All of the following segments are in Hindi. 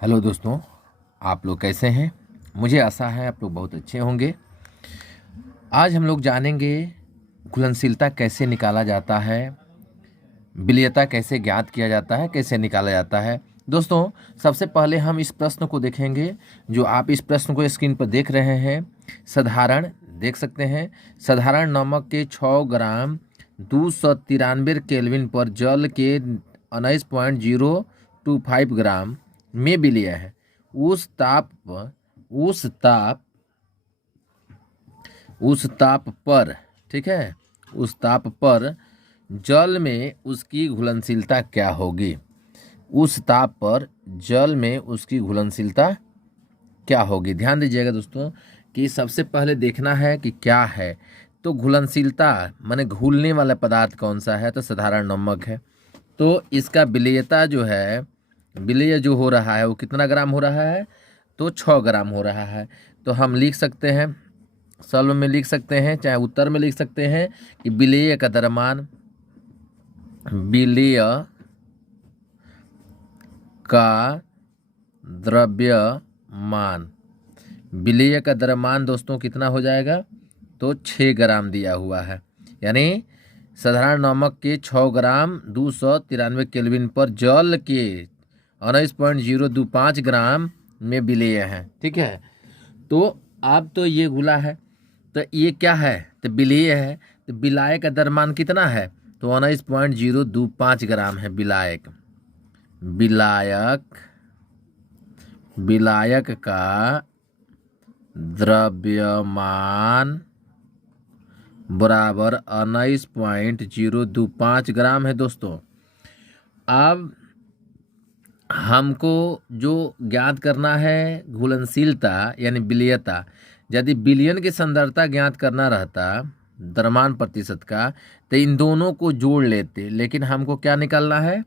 हेलो दोस्तों, आप लोग कैसे हैं। मुझे आशा है आप लोग बहुत अच्छे होंगे। आज हम लोग जानेंगे घुलनशीलता कैसे निकाला जाता है, विलेयता कैसे ज्ञात किया जाता है, कैसे निकाला जाता है। दोस्तों, सबसे पहले हम इस प्रश्न को देखेंगे। जो आप इस प्रश्न को स्क्रीन पर देख रहे हैं, साधारण देख सकते हैं। साधारण नमक के 6 ग्राम 293 केल्विन पर जल के 19.025 ग्राम में विलेय है। उस ताप उस ताप पर, ठीक है, उस ताप पर जल में उसकी घुलनशीलता क्या होगी। उस ताप पर जल में उसकी घुलनशीलता क्या होगी। ध्यान दीजिएगा दोस्तों कि सबसे पहले देखना है कि क्या है। तो घुलनशीलता माने घुलने वाला पदार्थ कौन सा है, तो साधारण नमक है। तो इसका विलेयता जो है, विलेय जो हो रहा है वो कितना ग्राम हो रहा है, तो 6 ग्राम हो रहा है। तो हम लिख सकते हैं, सॉल्व में लिख सकते हैं, चाहे उत्तर में लिख सकते हैं कि विलेय का द्रव्यमान, विलेय का द्रव्यमान, विलेय का द्रव्यमान दोस्तों कितना हो जाएगा, तो 6 ग्राम दिया हुआ है। यानी साधारण नमक के 6 ग्राम 293 केल्विन पर जल के 19.025 ग्राम में विलेय है। ठीक है, तो अब तो ये घुला है, तो ये क्या है, तो विलेय है। तो विलायक का द्रव्यमान कितना है, तो 19.025 ग्राम है विलायक। विलायक का द्रव्यमान बराबर 19.025 ग्राम है दोस्तों। अब हमको जो ज्ञात करना है घुलनशीलता यानी विलेयता। यदि विलयन की सांद्रता ज्ञात करना रहता द्रव्यमान प्रतिशत का, तो इन दोनों को जोड़ लेते, लेकिन हमको क्या निकालना है,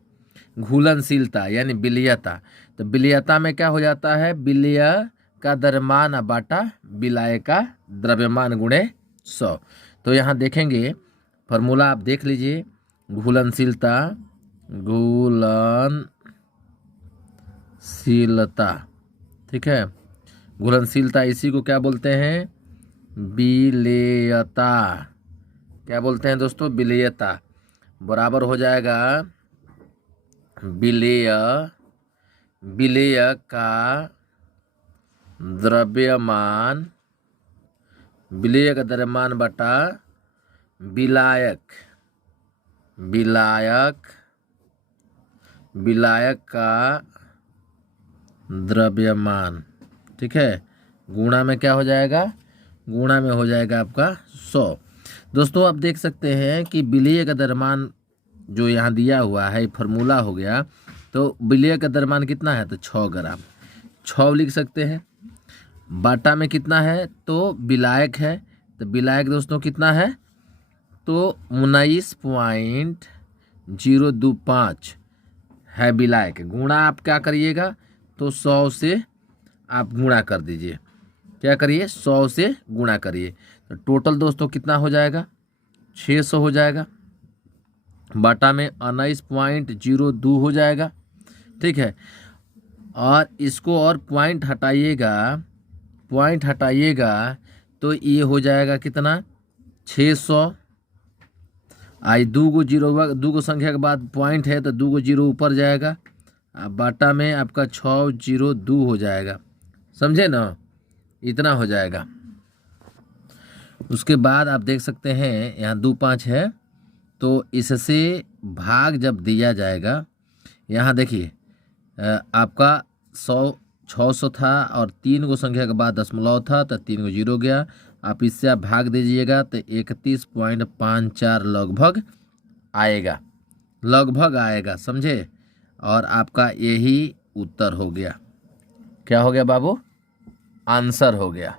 घुलनशीलता यानी विलेयता। तो विलेयता में क्या हो जाता है, विलेय का द्रव्यमान बाटा विलाय का द्रव्यमान गुणे 100। तो यहाँ देखेंगे फॉर्मूला, आप देख लीजिए। घुलनशीलता, ठीक है, घुलनशीलता इसी को क्या बोलते हैं, विलेयता। क्या बोलते हैं दोस्तों, विलेयता। बराबर हो जाएगा विलेय का द्रव्यमान, विलेय का द्रव्यमान बटा विलायक का द्रव्यमान। ठीक है, गुणा में क्या हो जाएगा, गुणा में हो जाएगा आपका 100। दोस्तों, आप देख सकते हैं कि विलेय का द्रव्यमान जो यहाँ दिया हुआ है फार्मूला हो गया। तो विलेय का द्रव्यमान कितना है, तो 6 ग्राम, 6 लिख सकते हैं। बाटा में कितना है, तो विलायक है। तो विलायक दोस्तों कितना है, तो 19.025 है विलायक। गुणा आप क्या करिएगा, तो 100 से आप गुणा कर दीजिए। क्या करिए, 100 से गुणा करिए। तो टोटल दोस्तों कितना हो जाएगा, 600 हो जाएगा। बाटा में 19.02 हो जाएगा। ठीक है, और इसको और पॉइंट हटाइएगा तो ये हो जाएगा कितना, 600। आई दो गो संख्या के बाद पॉइंट है तो 2 गो जीरो ऊपर जाएगा। बाटा में आपका 602 हो जाएगा, समझे ना, इतना हो जाएगा। उसके बाद आप देख सकते हैं यहाँ 2 5 है, तो इससे भाग जब दिया जाएगा, यहाँ देखिए आपका 600 था और 3 गो संख्या के बाद दशमलव था तो 3 गो जीरो गया। आप इससे आप भाग दीजिएगा तो 31.54 लगभग आएगा, समझे। और आपका यही उत्तर हो गया। क्या हो गया बाबू, आंसर हो गया।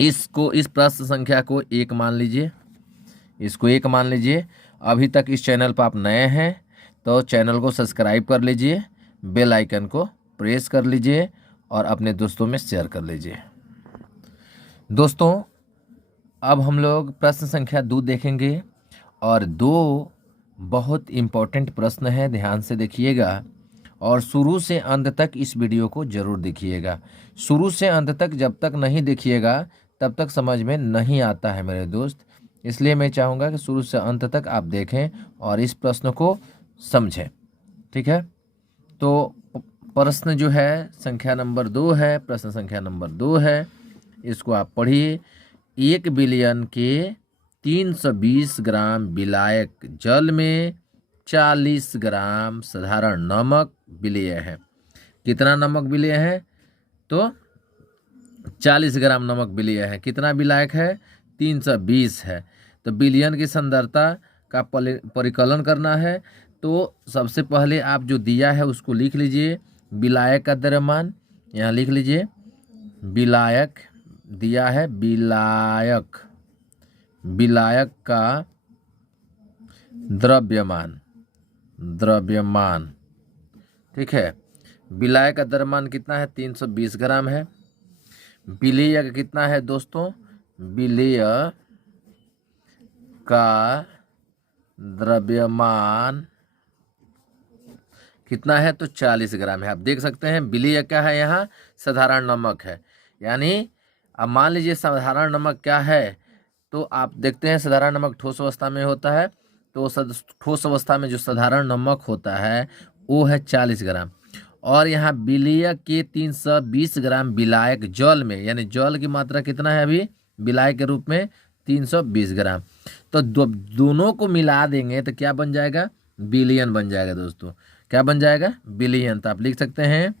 इसको, इस प्रश्न संख्या को 1 मान लीजिए, इसको 1 मान लीजिए। अभी तक इस चैनल पर आप नए हैं तो चैनल को सब्सक्राइब कर लीजिए, बेल आइकन को प्रेस कर लीजिए और अपने दोस्तों में शेयर कर लीजिए। दोस्तों, अब हम लोग प्रश्न संख्या 2 देखेंगे और 2 बहुत इम्पोर्टेंट प्रश्न है, ध्यान से देखिएगा। और शुरू से अंत तक इस वीडियो को ज़रूर देखिएगा। शुरू से अंत तक जब तक नहीं देखिएगा तब तक समझ में नहीं आता है मेरे दोस्त। इसलिए मैं चाहूँगा कि शुरू से अंत तक आप देखें और इस प्रश्न को समझें। ठीक है, तो प्रश्न जो है संख्या नंबर 2 है, प्रश्न संख्या नंबर 2 है, इसको आप पढ़िए। 1 बिलियन के 320 ग्राम विलायक जल में 40 ग्राम साधारण नमक विलेय है। कितना नमक विलेय है? तो 40 ग्राम नमक विलेय है। कितना विलायक है? 320 है। तो बिलियन की सांद्रता का परिकलन करना है। तो सबसे पहले आप जो दिया है उसको लिख लीजिए। विलायक का द्रव्यमान यहाँ लिख लीजिए। विलायक दिया है, विलायक का द्रव्यमान। ठीक है, विलायक का द्रव्यमान कितना है? 320 ग्राम है। विलेय का कितना है दोस्तों? विलेय का द्रव्यमान कितना है? तो 40 ग्राम है। आप देख सकते हैं विलेय क्या है? यहाँ साधारण नमक है। यानी अब मान लीजिए साधारण नमक क्या है, तो आप देखते हैं साधारण नमक ठोस अवस्था में होता है। तो ठोस अवस्था में जो साधारण नमक होता है वो है 40 ग्राम। और यहाँ विलेय के 320 ग्राम विलायक जल में, यानी जल की मात्रा कितना है अभी विलायक के रूप में? 320 ग्राम। तो दोनों को मिला देंगे तो क्या बन जाएगा? बिलियन बन जाएगा दोस्तों। क्या बन जाएगा? बिलियन। तो आप लिख सकते हैं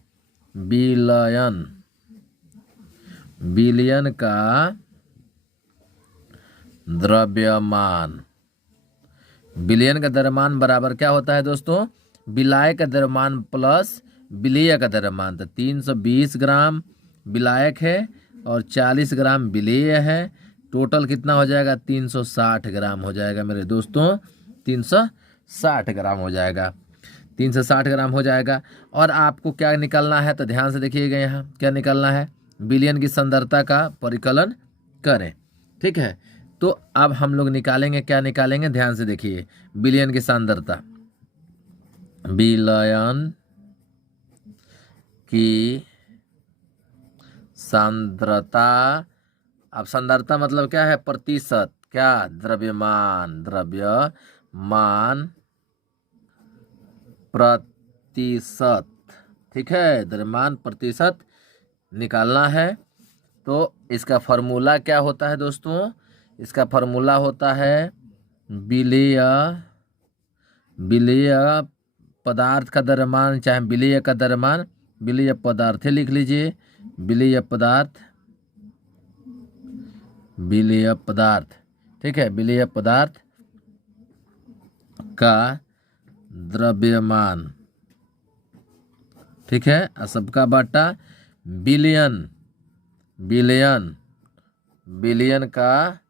बिलियन का द्रव्यमान। बिलियन का द्रव्यमान बराबर क्या होता है दोस्तों? विलायक का द्रव्यमान प्लस विलेय का द्रव्यमान। तो 320 ग्राम विलायक है और 40 ग्राम विलेय है। टोटल कितना हो जाएगा? 360 ग्राम हो जाएगा मेरे दोस्तों। 360 ग्राम हो जाएगा। 360 ग्राम हो जाएगा। और आपको क्या निकालना है? तो ध्यान से देखिएगा, यहाँ क्या निकालना है? बिलियन की सांद्रता का परिकलन करें। ठीक है, तो अब हम लोग निकालेंगे, क्या निकालेंगे? ध्यान से देखिए। बिलियन की सांद्रता, बिलियन की सांद्रता। अब सांद्रता मतलब क्या है? प्रतिशत। क्या? द्रव्यमान प्रतिशत। ठीक है, द्रव्यमान प्रतिशत निकालना है। तो इसका फॉर्मूला क्या होता है दोस्तों? इसका फॉर्मूला होता है विलेय पदार्थ का द्रव्यमान, चाहे विलेय का द्रव्यमान, विलेय पदार्थ लिख लीजिए। विलेय पदार्थ। ठीक है, विलेय पदार्थ का द्रव्यमान। ठीक है, सबका बाटा बिलियन का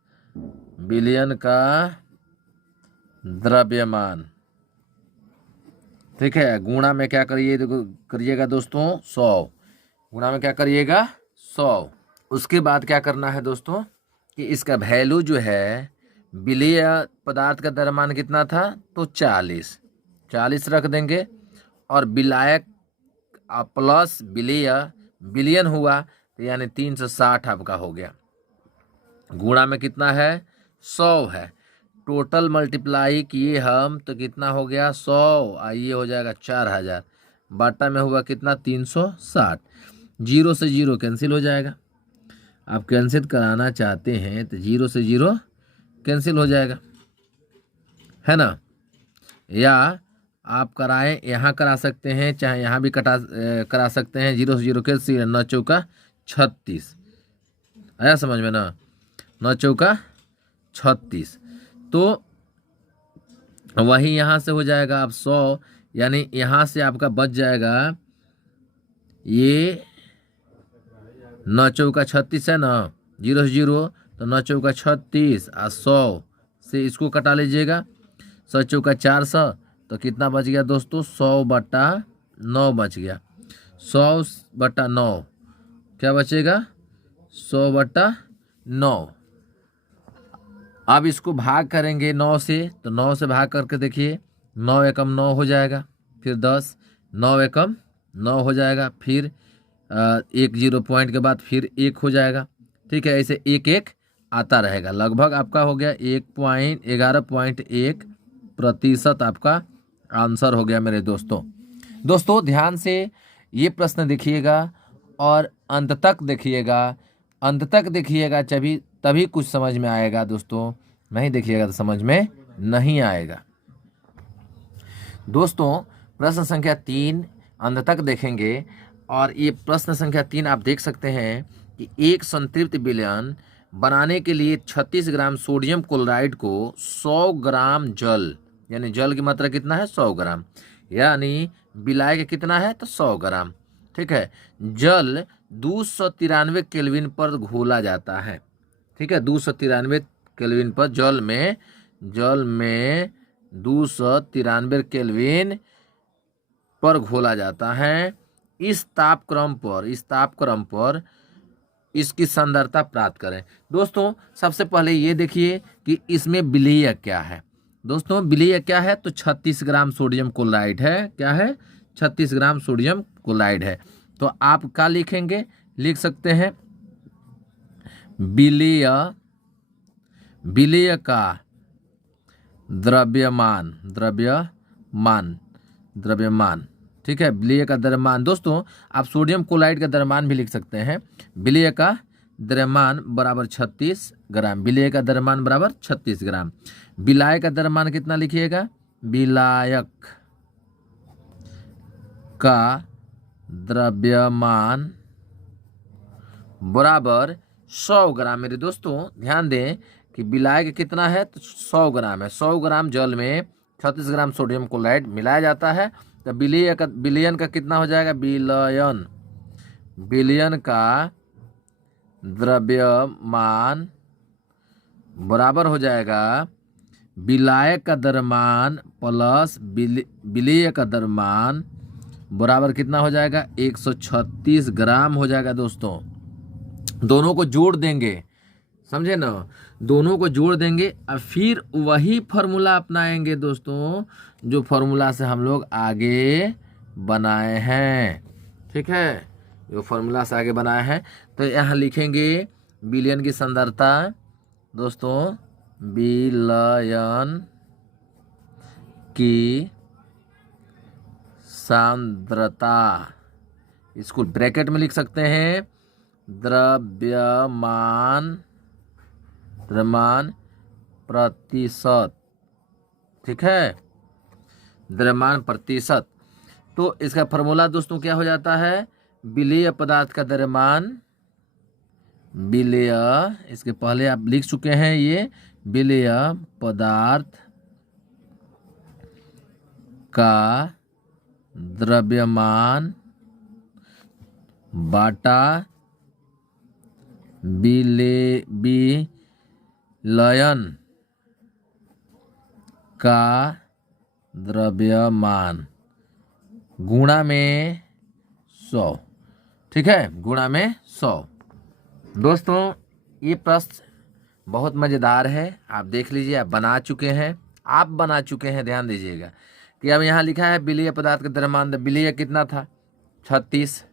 द्रव्यमान। ठीक है, गुणा में क्या करिएगा दोस्तों? 100। गुणा में क्या करिएगा? 100। उसके बाद क्या करना है दोस्तों कि इसका वैल्यू जो है, विलेय पदार्थ का द्रव्यमान कितना था? तो 40 रख देंगे। और विलायक प्लस विलेय बिलियन हुआ, तो यानी 360 आपका हो गया। गुणा में कितना है? 100 है। टोटल मल्टीप्लाई किए हम तो कितना हो गया? 100। आइए हो जाएगा 4000। बाटा में हुआ कितना? 360। 0 से 0 कैंसिल हो जाएगा। आप कैंसिल कराना चाहते हैं तो 0 से 0 कैंसिल हो जाएगा, है ना? या आप कराएं, यहाँ करा सकते हैं, चाहे यहाँ भी करा सकते हैं। 0 से 0 कैंसिल। 9 चौका 36। आया समझ में ना? 9 चौका 36। तो वही यहाँ से हो जाएगा अब 100, यानी यहाँ से आपका बच जाएगा ये 9 चौका 36 है ना? 0 से 0 तो 9 चौका 36 और 100 से इसको कटा लीजिएगा। 100 चौका 400, तो कितना बच गया दोस्तों? 100/9 बच गया। 100/9 क्या बचेगा? 100/9। अब इसको भाग करेंगे 9 से, तो 9 से भाग करके देखिए। 9 एकम 9 हो जाएगा। फिर 10, 9 एकम 9 हो जाएगा, फिर 1 0 पॉइंट के बाद फिर 1 हो जाएगा, ठीक है। ऐसे 1 1 आता रहेगा। लगभग आपका हो गया 11.1% आपका आंसर हो गया मेरे दोस्तों। दोस्तों ध्यान से ये प्रश्न देखिएगा और अंत तक देखिएगा, अंत तक देखिएगा तभी कुछ समझ में आएगा दोस्तों, नहीं देखिएगा तो समझ में नहीं आएगा। दोस्तों प्रश्न संख्या 3 अंत तक देखेंगे और ये प्रश्न संख्या 3 आप देख सकते हैं कि एक संतृप्त विलयन बनाने के लिए 36 ग्राम सोडियम क्लोराइड को 100 ग्राम जल, यानी जल की मात्रा कितना है 100 ग्राम, यानी विलायक के कितना है तो 100 ग्राम, ठीक है। जल 293 केल्विन पर घोला जाता है, ठीक है। 293 केल्विन पर जल में 293 केल्विन पर घोला जाता है। इस तापक्रम पर इसकी सांद्रता प्राप्त करें। दोस्तों सबसे पहले ये देखिए कि इसमें विलेयक क्या है। दोस्तों विलेयक क्या है तो 36 ग्राम सोडियम क्लोराइड है। क्या है 36 ग्राम सोडियम क्लोराइड है। तो आप क्या लिखेंगे, लिख सकते हैं विलेय का द्रव्यमान, ठीक है। विलेय का द्रव्यमान, दोस्तों आप सोडियम क्लोराइड का द्रव्यमान भी लिख सकते हैं। विलेय का द्रव्यमान बराबर 36 ग्राम, विलेय का द्रव्यमान बराबर 36 ग्राम। विलायक का द्रव्यमान कितना लिखिएगा, विलायक का द्रव्यमान बराबर 100 ग्राम। मेरे दोस्तों ध्यान दें कि विलायक कितना है तो 100 ग्राम है। 100 ग्राम जल में 36 ग्राम सोडियम क्लोराइड मिलाया जाता है। तो विलयन का कितना हो जाएगा, विलयन का द्रव्यमान बराबर हो जाएगा विलायक का द्रव्यमान प्लस विलेय का द्रव्यमान बराबर कितना हो जाएगा 136 ग्राम हो जाएगा। दोस्तों दोनों को जोड़ देंगे, समझे ना, दोनों को जोड़ देंगे और फिर वही फार्मूला अपनाएंगे दोस्तों जो फार्मूला से हम लोग आगे बनाए हैं, ठीक है। जो फार्मूला से आगे बनाए हैं तो यहाँ लिखेंगे विलयन की सांद्रता, दोस्तों विलयन की सांद्रता, इसको ब्रैकेट में लिख सकते हैं द्रव्यमान प्रतिशत, ठीक है, द्रव्यमान प्रतिशत। तो इसका फार्मूला दोस्तों क्या हो जाता है, विलेय पदार्थ का द्रव्यमान, विलेय, इसके पहले आप लिख चुके हैं ये, विलेय पदार्थ का द्रव्यमान बाटा विलयन का द्रव्यमान गुणा में 100, ठीक है, गुणा में 100। दोस्तों ये प्रश्न बहुत मज़ेदार है, आप देख लीजिए, आप बना चुके हैं, ध्यान दीजिएगा कि अब यहाँ लिखा है विलेय पदार्थ का द्रव्यमान, विलेय कितना था 36,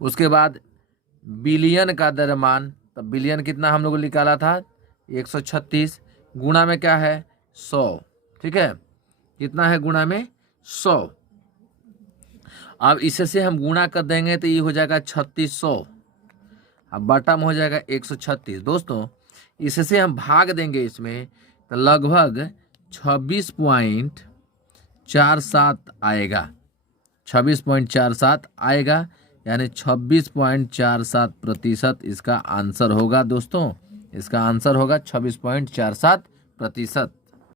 उसके बाद विलयन का द्रव्यमान, तो विलयन कितना हम लोग निकाला था 136, गुणा में क्या है 100, ठीक है, कितना है गुणा में 100। अब इससे हम गुणा कर देंगे तो ये हो जाएगा 3600, अब बटा में हो जाएगा 136। दोस्तों इससे हम भाग देंगे इसमें तो लगभग 26.47 आएगा, 26.47 आएगा, यानी 26.47% इसका आंसर होगा। दोस्तों इसका आंसर होगा 26.47%।